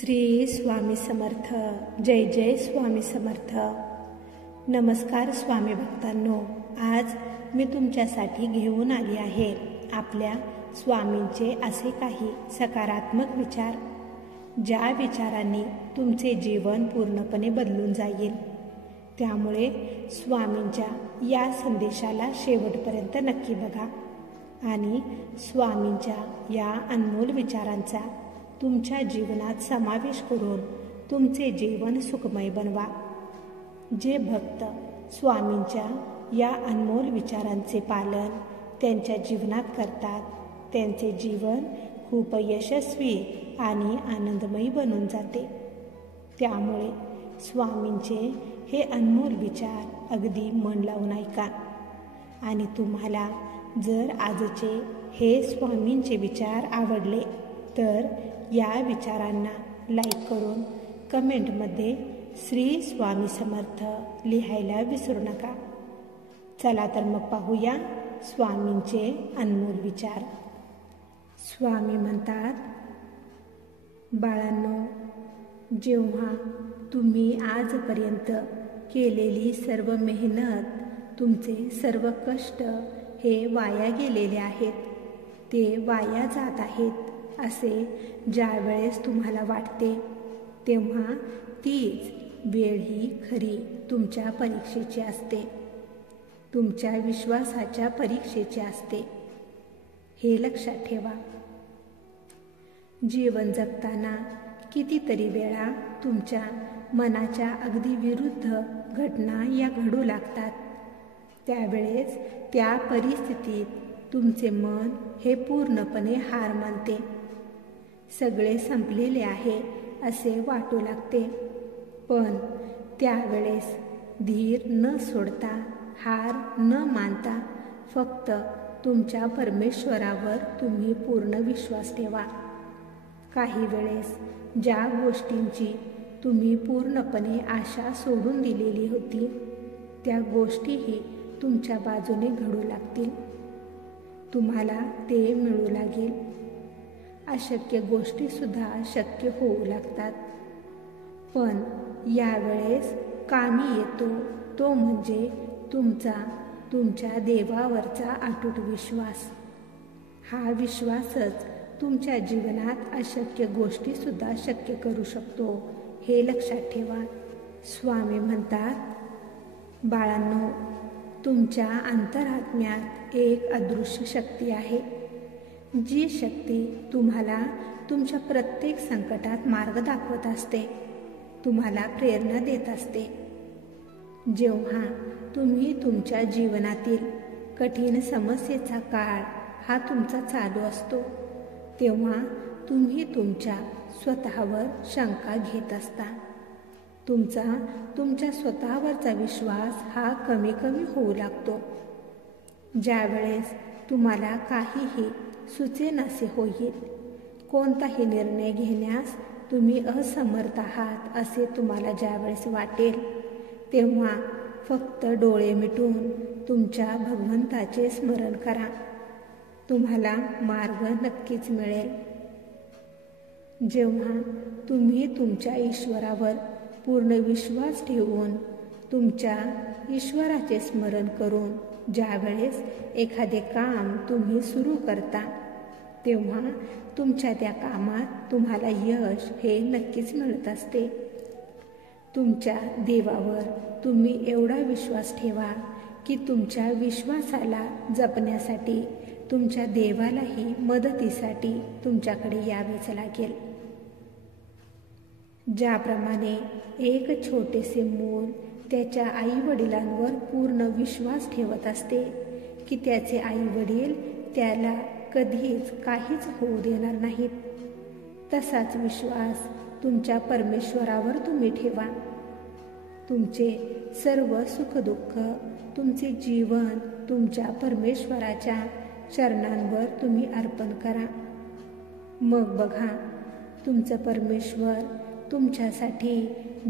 श्री स्वामी समर्थ. जय जय स्वामी समर्थ. नमस्कार स्वामी भक्तांनो. आज मी तुमच्यासाठी घेऊन आली आहे आपल्या स्वामींचे असे काही सकारात्मक विचार, ज्या विचारांनी तुमचे जीवन पूर्णपणे बदलून जाईल. त्यामुळे स्वामींच्या या संदेशाला शेवटपर्यंत नक्की बघा आणि स्वामींच्या या अनमोल विचारांचा तुमच्या जीवनात समावेश करून तुमचे जीवन सुखमय बनवा. जे भक्त स्वामींच्या या अनमोल विचारांचे पालन त्यांच्या जीवनात करतात, त्यांचे जीवन खूप यशस्वी आणि आनंदमयी बनून जाते. त्यामुळे स्वामींचे हे अनमोल विचार अगदी मन लावून ऐका. आणि तुम्हाला जर आजचे हे स्वामींचे विचार आवडले तर या विचारांना लाईक करून कमेंटमध्ये श्री स्वामी समर्थ लिहायला विसरू नका. चला तर मग पाहूया स्वामींचे अनमोल विचार. स्वामी म्हणतात, बाळांनो, जेव्हा तुम्ही आजपर्यंत केलेली सर्व मेहनत, तुमचे सर्व कष्ट हे वाया गेलेले आहेत, ते वाया जात आहेत असे ज्या वेळेस तुम्हाला वाटते, तेव्हा तीच वेळ ही खरी तुमच्या परीक्षेची असते, तुमच्या विश्वासाच्या परीक्षेची असते. हे लक्षात ठेवा. जीवन जगताना कितीतरी वेळा तुमच्या मनाच्या अगदी विरुद्ध घटना या घडू लागतात. त्यावेळेस त्या परिस्थितीत तुमचे मन हे पूर्णपणे हार मानते. सगळे संपलेले आहे असे वाटू लागते. पण त्यावेळेस धीर न सोडता, हार न मानता फक्त तुमच्या परमेश्वरावर तुम्ही पूर्ण विश्वास ठेवा. काही वेळेस ज्या गोष्टींची तुम्ही पूर्णपणे आशा सोडून दिलेली होती, त्या गोष्टीही तुमच्या बाजूने घडू लागतील. तुम्हाला ते मिळू लागेल. अशक्य गोष्टीसुद्धा शक्य होऊ लागतात. पण यावेळेस कामी येतो तो म्हणजे तुमच्या देवावरचा अटूट विश्वास. हा विश्वासच तुमच्या जीवनात अशक्य गोष्टीसुद्धा शक्य करू शकतो. हे लक्षात ठेवा. स्वामी म्हणतात, बाळांनो, तुमच्या अंतरात्म्यात एक अदृश्य शक्ती आहे, जी शक्ती तुम्हाला तुमच्या प्रत्येक संकटात मार्ग दाखवत असते, तुम्हाला प्रेरणा देत असते. जेव्हा तुम्ही तुमच्या जीवनातील कठीण समस्येचा काळ हा तुमचा चालू असतो, तेव्हा तुम्ही तुमच्या स्वतःवर शंका घेत असता. तुमच्या स्वतःवरचा विश्वास हा कमी होऊ लागतो. ज्यावेळेस तुम्हाला काहीही सुचेनासे होईल, कोणताही निर्णय घेण्यास तुम्ही असमर्थ आहात असे तुम्हाला ज्यावेळेस वाटेल, तेव्हा फक्त डोळे मिटून तुमच्या भगवंताचे स्मरण करा. तुम्हाला मार्ग नक्कीच मिळेल. जेव्हा तुम्ही तुमच्या ईश्वरावर पूर्ण विश्वास ठेवून तुमच्या ईश्वराचे स्मरण करून ज्यावेळेस एखादे काम तुम्ही सुरू करता, तेव्हा तुमच्या त्या कामात तुम्हाला यश हे नक्कीच मिळत असते. तुमच्या देवावर तुम्ही एवढा विश्वास ठेवा की तुमच्या विश्वासाला जपण्यासाठी तुमच्या देवालाही मदतीसाठी तुमच्याकडे यावेच लागेल. ज्याप्रमाणे एक छोटेसे मूल त्याच्या आईवडिलांवर पूर्ण विश्वास ठेवत असते की त्याचे आईवडील त्याला कधीच काहीच होऊ देणार नाहीत, तसाच विश्वास तुमच्या परमेश्वरावर तुम्ही ठेवा. तुमचे सर्व सुखदुःख, तुमचे जीवन तुमच्या परमेश्वराच्या चरणांवर तुम्ही अर्पण करा. मग बघा, तुमचं परमेश्वर तुमच्यासाठी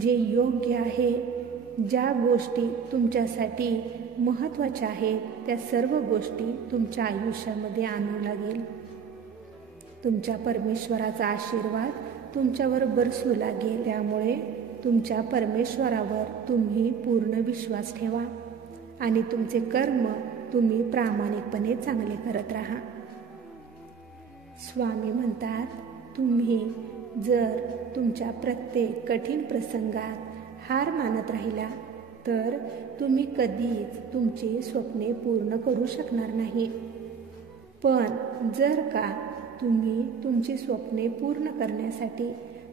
जे योग्य आहे, ज्या गोष्टी तुमच्यासाठी महत्त्वाच्या आहेत, त्या सर्व गोष्टी तुमच्या आयुष्यामध्ये आणू लागेल. तुमच्या परमेश्वराचा आशीर्वाद तुमच्यावर बरसू लागेल. त्यामुळे तुमच्या परमेश्वरावर तुम्ही पूर्ण विश्वास ठेवा आणि तुमचे कर्म तुम्ही प्रामाणिकपणे चांगले करत राहा. स्वामी म्हणतात, तुम्ही जर तुमच्या प्रत्येक कठीण प्रसंगात हार मानत राहिला तर तुम्ही कधीच तुमची स्वप्ने पूर्ण करू शकणार नाही. पण जर का तुम्ही तुमची स्वप्ने पूर्ण करण्यासाठी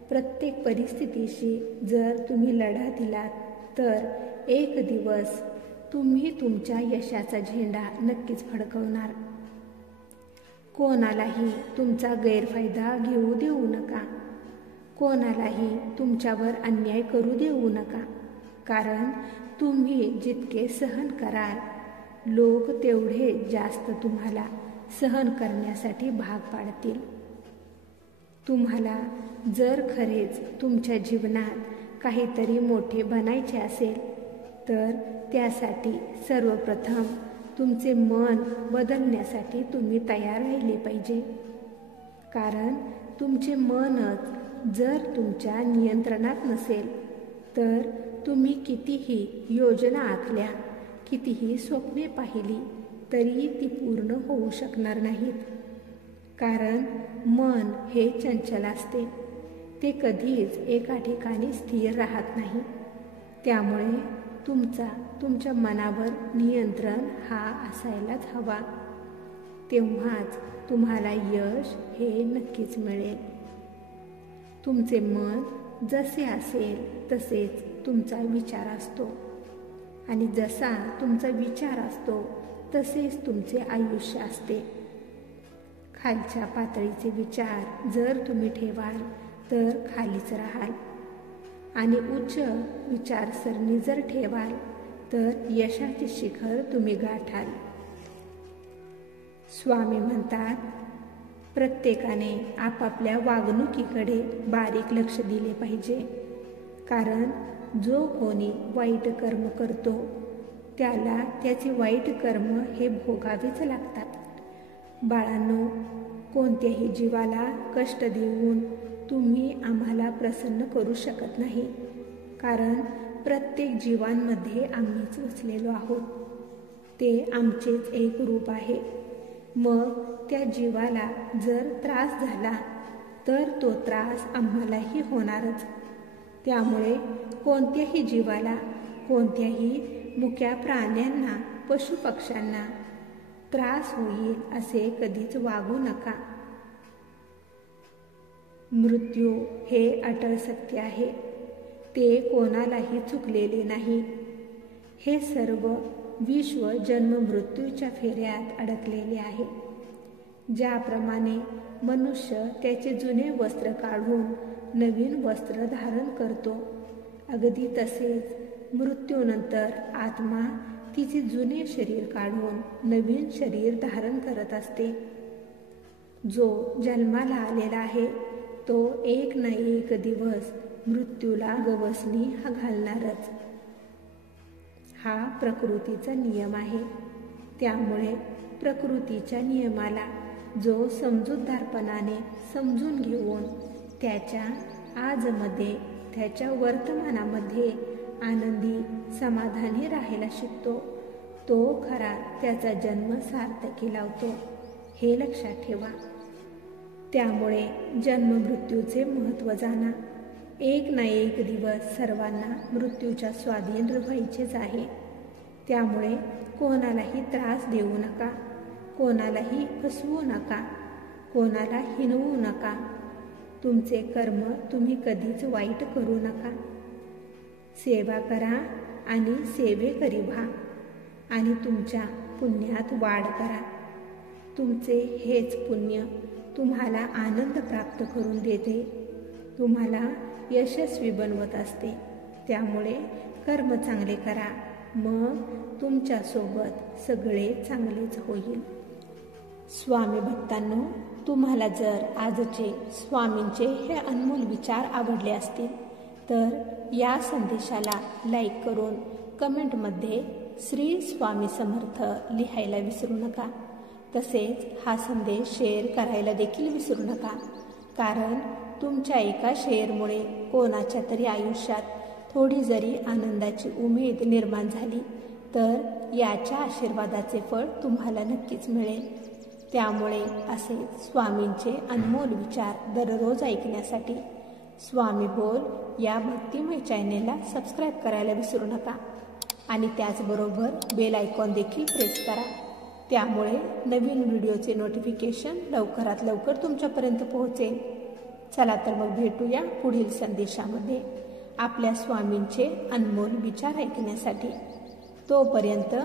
प्रत्येक परिस्थितीशी जर तुम्ही लढा दिलात तर एक दिवस तुम्ही तुमच्या यशाचा झेंडा नक्कीच फडकवणार. कोणालाही तुमचा गैरफायदा घेऊ देऊ नका. कोणालाही तुमच्यावर अन्याय करू देऊ नका. कारण तुम्ही जितके सहन कराल, लोक तेवढे जास्त तुम्हाला सहन करण्यासाठी भाग पाडतील. तुम्हाला जर खरेच तुमच्या जीवनात काहीतरी मोठे बनायचे असेल तर त्यासाठी सर्वप्रथम तुमचे मन बदलण्यासाठी तुम्ही तयार राहिले पाहिजे. कारण तुमचे मनच जर तुमच्या नियंत्रणात नसेल तर तुम्ही कितीही योजना आखल्या, कितीही स्वप्ने पाहिली तरी ती पूर्ण होऊ शकणार नाहीत. कारण मन हे चंचल असते, ते कधीच एका ठिकाणी स्थिर राहत नाही. त्यामुळे तुमच्या मनावर नियंत्रण हा असायलाच हवा. तेव्हाच तुम्हाला यश हे नक्कीच मिळेल. तुमचे मन जसे असेल तसेच तुमचा विचार असतो आणि जसा तुमचा विचार असतो तसेच तुमचे आयुष्य असते. खालच्या पातळीचे विचार जर तुम्ही ठेवाल तर खालीच राहाल आणि उच्च विचारसरणी जर ठेवाल तर यशाचे शिखर तुम्ही गाठाल. स्वामी म्हणतात, प्रत्येकाने आपापल्या वागणुकीकडे बारीक लक्ष दिले पाहिजे. कारण जो कोणी वाईट कर्म करतो त्याला त्याचे वाईट कर्म हे भोगावेच लागतात. बाळांनो, कोणत्याही जीवाला कष्ट देऊन तुम्ही आम्हाला प्रसन्न करू शकत नाही. कारण प्रत्येक जीवांमध्ये आम्हीच वसलेलो आहोत. ते आमचेच एक रूप आहे. मग त्या जीवाला जर त्रास झाला तर तो त्रास आम्हालाही होणारच. त्यामुळे कोणत्याही जीवाला, कोणत्याही मुक्या प्राण्यांना, पशुपक्ष्यांना त्रास होईल असे कधीच वागू नका. मृत्यू हे अटळ सत्य आहे. ते कोणालाही चुकलेले नाही. हे सर्व विश्व जन्म मृत्यूच्या फेऱ्यात अडकलेले आहे. ज्याप्रमाणे मनुष्य त्याचे जुने वस्त्र काढून नवीन वस्त्र धारण करतो, अगदी तसेच मृत्यूनंतर आत्मा तिचे जुने शरीर काढून नवीन शरीर धारण करत असते. जो जन्माला आलेला आहे तो एक ना एक दिवस मृत्यूला गवसणी घालणारच. हा प्रकृतीचा नियम आहे. त्यामुळे प्रकृतीच्या नियमाला जो समजूतदारपणाने समजून घेऊन त्याच्या आजमध्ये, त्याच्या वर्तमानामध्ये आनंदी समाधानी राहायला शिकतो, तो खरा त्याचा जन्म सार्थकी लावतो. हे लक्षात ठेवा. त्यामुळे जन्ममृत्यूचे महत्त्व जाणा. एक ना एक दिवस सर्वांना मृत्यूच्या स्वाधीन व्हायचेच आहे. त्यामुळे कोणालाही त्रास देऊ नका, कोणालाही फसवू नका, कोणाला हिणवू नका. तुमचे कर्म तुम्ही कधीच वाईट करू नका. सेवा करा आणि सेवेकरी व्हा आणि तुमच्या पुण्यात वाढ करा. तुमचे हेच पुण्य तुम्हाला आनंद प्राप्त करून देते, तुम्हाला यशस्वी बनवत असते. त्यामुळे कर्म चांगले करा, मग तुमच्यासोबत सगळे चांगलेच होईल. स्वामी भक्तांनो, तुम्हाला जर आजचे स्वामींचे हे अनमोल विचार आवडले असतील तर या संदेशाला लाईक करून कमेंटमध्ये श्री स्वामी समर्थ लिहायला विसरू नका. तसेच हा संदेश शेअर करायला देखील विसरू नका. कारण तुमच्या एका शेअरमुळे कोणाच्या तरी आयुष्यात थोडी जरी आनंदाची उमेद निर्माण झाली तर याच्या आशीर्वादाचे फळ तुम्हाला नक्कीच मिळेल. त्यामुळे असे स्वामींचे अनमोल विचार दररोज ऐकण्यासाठी स्वामी बोल या भक्तिमय चॅनेलला सबस्क्राईब करायला विसरू नका आणि त्याचबरोबर बेल आयकॉन देखील प्रेस करा. त्यामुळे नवीन व्हिडिओचे नोटिफिकेशन लवकरात लवकर तुमच्यापर्यंत पोहोचेल. चला तर मग भेटूया पुढील संदेशामध्ये आपल्या स्वामींचे अनमोल विचार ऐकण्यासाठी. तोपर्यंत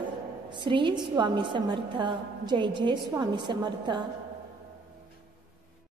श्री स्वामी समर्थ. जय जय स्वामी समर्थ.